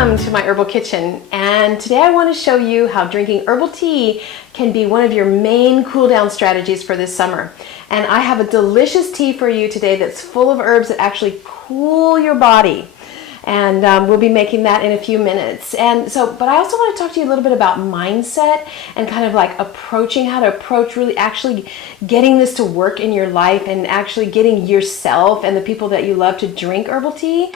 Welcome to my herbal kitchen, and today I want to show you how drinking herbal tea can be one of your main cool down strategies for this summer. And I have a delicious tea for you today that's full of herbs that actually cool your body. And we'll be making that in a few minutes. But I also want to talk to you a little bit about mindset and kind of like how to approach really actually getting this to work in your life and actually getting yourself and the people that you love to drink herbal tea.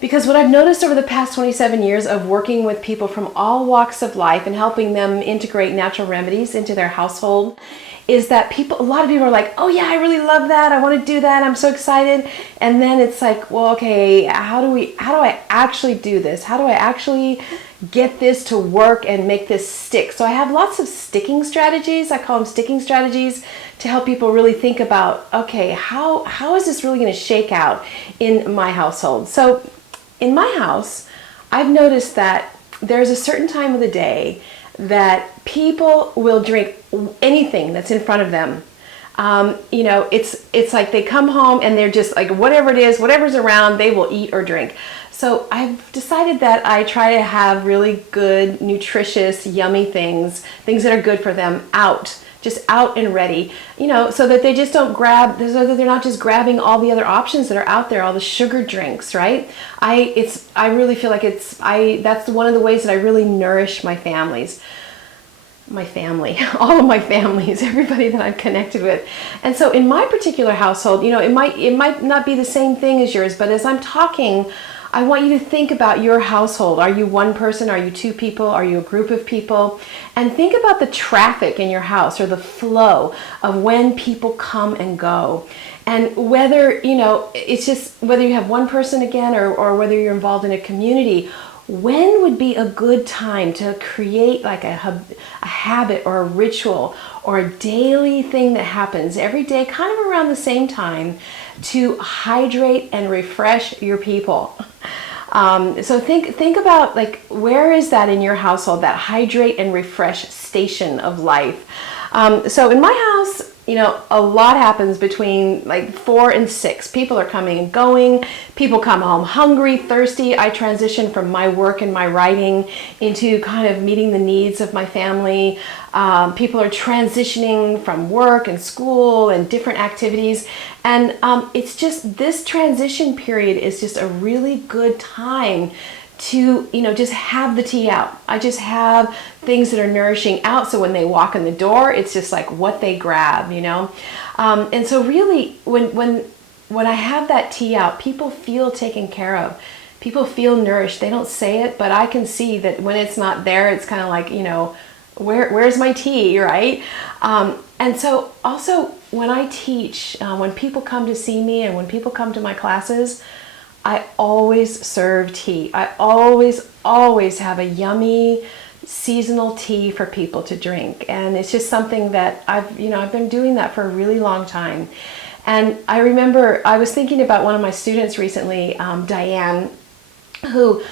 Because what I've noticed over the past 27 years of working with people from all walks of life and helping them integrate natural remedies into their household is that a lot of people are like, oh yeah, I really love that. I want to do that. I'm so excited. And then it's like, well, okay, how do I actually do this? How do I actually get this to work and make this stick? So I have lots of sticking strategies. I call them sticking strategies to help people really think about, okay, how is this really going to shake out in my household? So in my house, I've noticed that there's a certain time of the day that people will drink anything that's in front of them. It's like they come home and they're just like, whatever it is, whatever's around, they will eat or drink. So I've decided that I try to have really good, nutritious, yummy things that are good for them just out and ready, so that they just don't so that they're not just grabbing all the other options that are out there, all the sugar drinks, right? I really feel like that's one of the ways that I really nourish my family, all of my families, everybody that I'm connected with. And so in my particular household, it might not be the same thing as yours, but as I'm talking, I want you to think about your household. Are you one person? Are you two people? Are you a group of people? And think about the traffic in your house or the flow of when people come and go. And whether, it's just whether you have one person again or whether you're involved in a community, when would be a good time to create like a habit or a ritual or a daily thing that happens every day, kind of around the same time, to hydrate and refresh your people? So think about, like, where is that in your household, that hydrate and refresh station of life? So in my house, a lot happens between like 4 and 6. People are coming and going. People come home hungry, thirsty. I transition from my work and my writing into kind of meeting the needs of my family. People are transitioning from work and school and different activities. And it's just, this transition period is just a really good time to, just have the tea out. I just have things that are nourishing out, so when they walk in the door, it's just like what they grab, and so really when I have that tea out, people feel taken care of. People feel nourished. They don't say it, but I can see that when it's not there, it's kind of like, where's my tea, right? And so also when I teach, when people come to see me and when people come to my classes, I always serve tea. I always have a yummy seasonal tea for people to drink. And it's just something that I've been doing that for a really long time. And I remember I was thinking about one of my students recently, Diane, who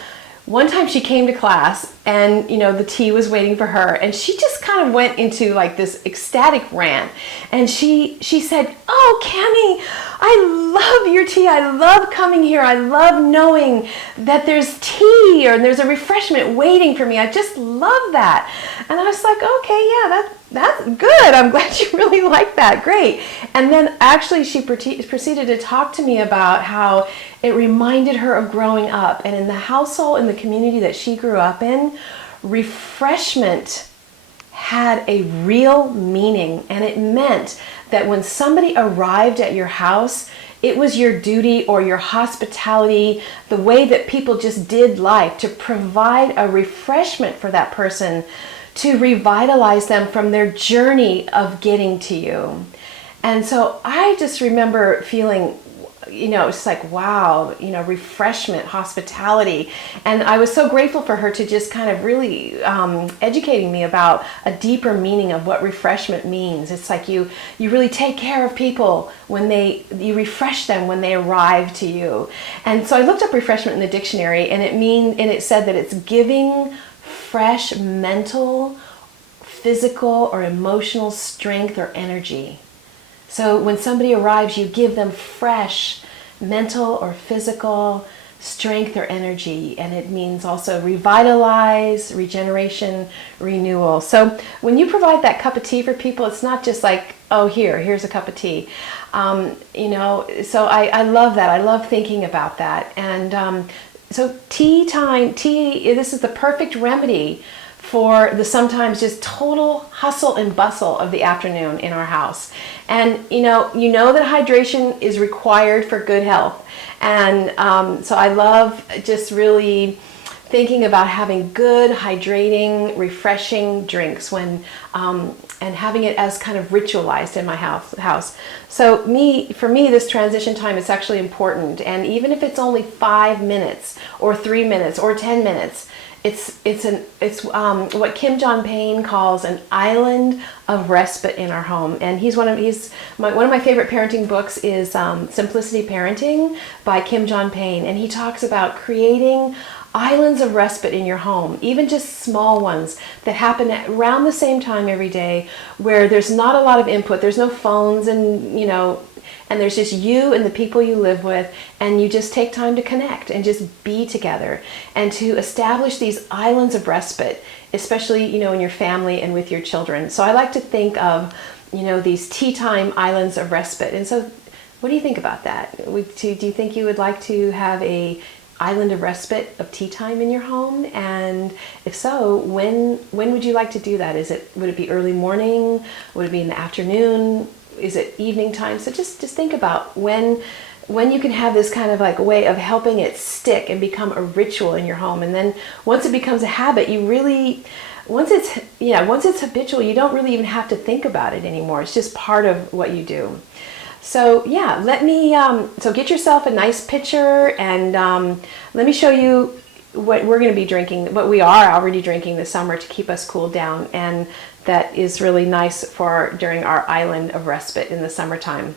one time she came to class and, the tea was waiting for her, and she just kind of went into like this ecstatic rant. And she said, "Oh, Cami, I love your tea. I love coming here. I love knowing that there's tea or there's a refreshment waiting for me. I just love that." And I was like, okay, yeah, that's good. I'm glad you really like that. Great. And then actually she proceeded to talk to me about how it reminded her of growing up. And in the household, in the community that she grew up in, refreshment had a real meaning. And it meant that when somebody arrived at your house, it was your duty or your hospitality, the way that people just did life, to provide a refreshment for that person, to revitalize them from their journey of getting to you. And so I just remember feeling, it's like, wow, refreshment, hospitality. And I was so grateful for her to just kind of really educating me about a deeper meaning of what refreshment means. It's like you really take care of people when you refresh them when they arrive to you. And so I looked up refreshment in the dictionary, and it said that it's giving fresh mental, physical, or emotional strength or energy. So when somebody arrives, you give them fresh mental or physical strength or energy, and it means also revitalize, regeneration, renewal. So when you provide that cup of tea for people, it's not just like, oh, here's a cup of tea. So I love that. I love thinking about that. And so tea time, this is the perfect remedy for the sometimes just total hustle and bustle of the afternoon in our house. And you know that hydration is required for good health. And so I love just really thinking about having good, hydrating, refreshing drinks when and having it as kind of ritualized in my house. So for me, this transition time is actually important. And even if it's only 5 minutes or 3 minutes or 10 minutes, it's what Kim John Payne calls an island of respite in our home. And one of my favorite parenting books is Simplicity Parenting by Kim John Payne, and he talks about creating islands of respite in your home, even just small ones that happen at around the same time every day, where there's not a lot of input, there's no phones, and there's just you and the people you live with, and you just take time to connect and just be together and to establish these islands of respite, especially, in your family and with your children. So I like to think of, these tea time islands of respite. And so what do you think about that? Do you think you would like to have a island of respite of tea time in your home? And if so, when would you like to do that? Would it be early morning? Would it be in the afternoon? Is it evening time? So just think about when you can have this kind of like way of helping it stick and become a ritual in your home. And then once it becomes a habit, once it's habitual, you don't really even have to think about it anymore. It's just part of what you do. So yeah, so get yourself a nice pitcher, and let me show you what we're going to be drinking, what we are already drinking this summer to keep us cooled down, and that is really nice during our island of respite in the summertime.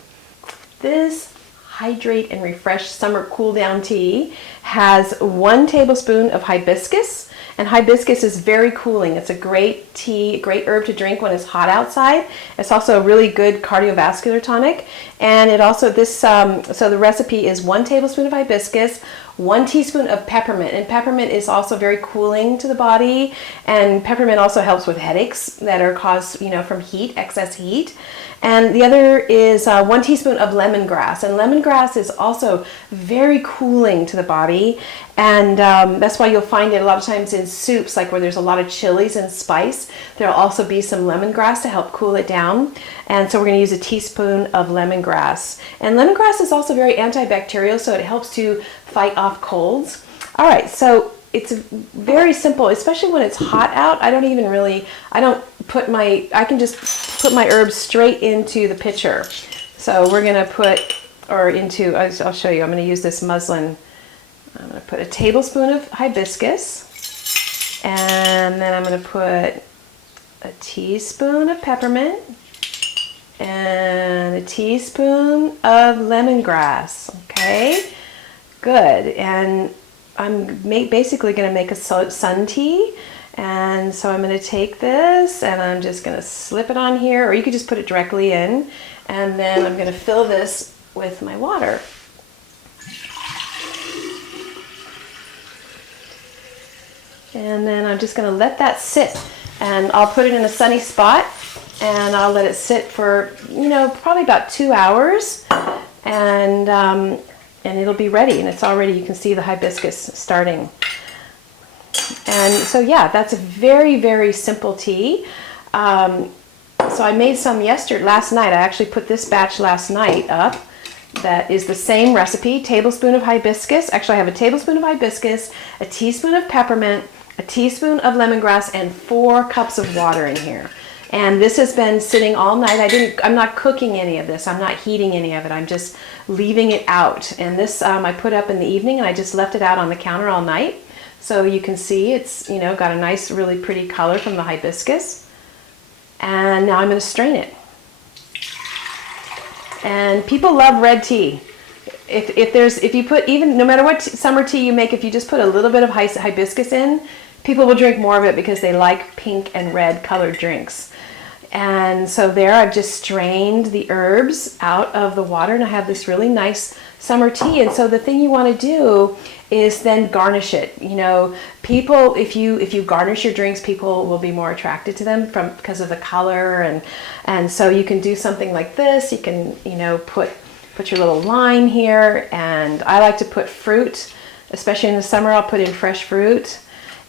This Hydrate and Refresh Summer Cool Down Tea has 1 tablespoon of hibiscus, and hibiscus is very cooling. It's a great tea, great herb to drink when it's hot outside. It's also a really good cardiovascular tonic. And it also, so the recipe is 1 tablespoon of hibiscus, 1 teaspoon of peppermint. And peppermint is also very cooling to the body. And peppermint also helps with headaches that are caused, from heat, excess heat. And the other is 1 teaspoon of lemongrass. And lemongrass is also very cooling to the body. And that's why you'll find it a lot of times in soups, like where there's a lot of chilies and spice. There'll also be some lemongrass to help cool it down. And so we're going to use a teaspoon of lemongrass. And lemongrass is also very antibacterial, so it helps to fight off colds. All right, so it's very simple, especially when it's hot out. I can just put my herbs straight into the pitcher. So we're going to I'll show you. I'm going to use this muslin. I'm going to put a tablespoon of hibiscus, and then I'm going to put a teaspoon of peppermint and a teaspoon of lemongrass. Okay, good. And I'm basically going to make a sun tea. And so I'm going to take this and I'm just going to slip it on here, or you could just put it directly in. And then I'm going to fill this with my water. And then I'm just going to let that sit, and I'll put it in a sunny spot, and I'll let it sit for, probably about 2 hours, and it'll be ready. And it's already, you can see the hibiscus starting. And so yeah, that's a very, very simple tea. So I made some last night. I actually put this batch last night up. That is the same recipe, tablespoon of hibiscus. Actually, I have a tablespoon of hibiscus, a teaspoon of peppermint, a teaspoon of lemongrass, and 4 cups of water in here. And this has been sitting all night. I'm not cooking any of this. I'm not heating any of it. I'm just leaving it out. And this I put up in the evening, and I just left it out on the counter all night. So you can see it's, got a nice, really pretty color from the hibiscus. And now I'm going to strain it. And people love red tea. If you put, even no matter what summer tea you make, if you just put a little bit of hibiscus in, people will drink more of it because they like pink and red colored drinks. And so there, I've just strained the herbs out of the water, and I have this really nice summer tea. And so the thing you want to do is then garnish it. You know, people, if you garnish your drinks, people will be more attracted to them because of the color, and so you can do something like this. You can, you know, put your little lime here, and I like to put fruit, especially in the summer. I'll put in fresh fruit,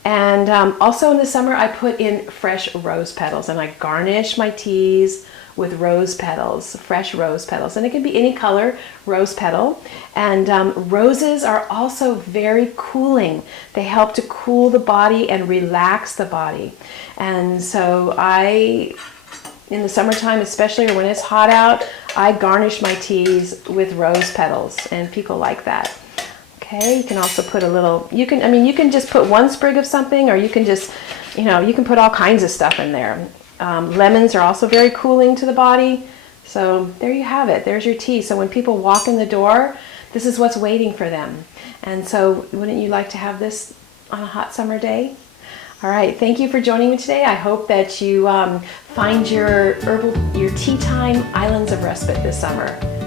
and also in the summer I put in fresh rose petals, and I garnish my teas with rose petals, fresh rose petals, and it can be any color rose petal. And roses are also very cooling. They help to cool the body and relax the body. And so in the summertime especially, or when it's hot out, I garnish my teas with rose petals, and people like that. Okay, you can also put a little, you can just put one sprig of something, or you can just, you know, you can put all kinds of stuff in there. Lemons are also very cooling to the body. So there you have it. There's your tea. So when people walk in the door, this is what's waiting for them. And so wouldn't you like to have this on a hot summer day? All right. Thank you for joining me today. I hope that you find your tea time islands of respite this summer.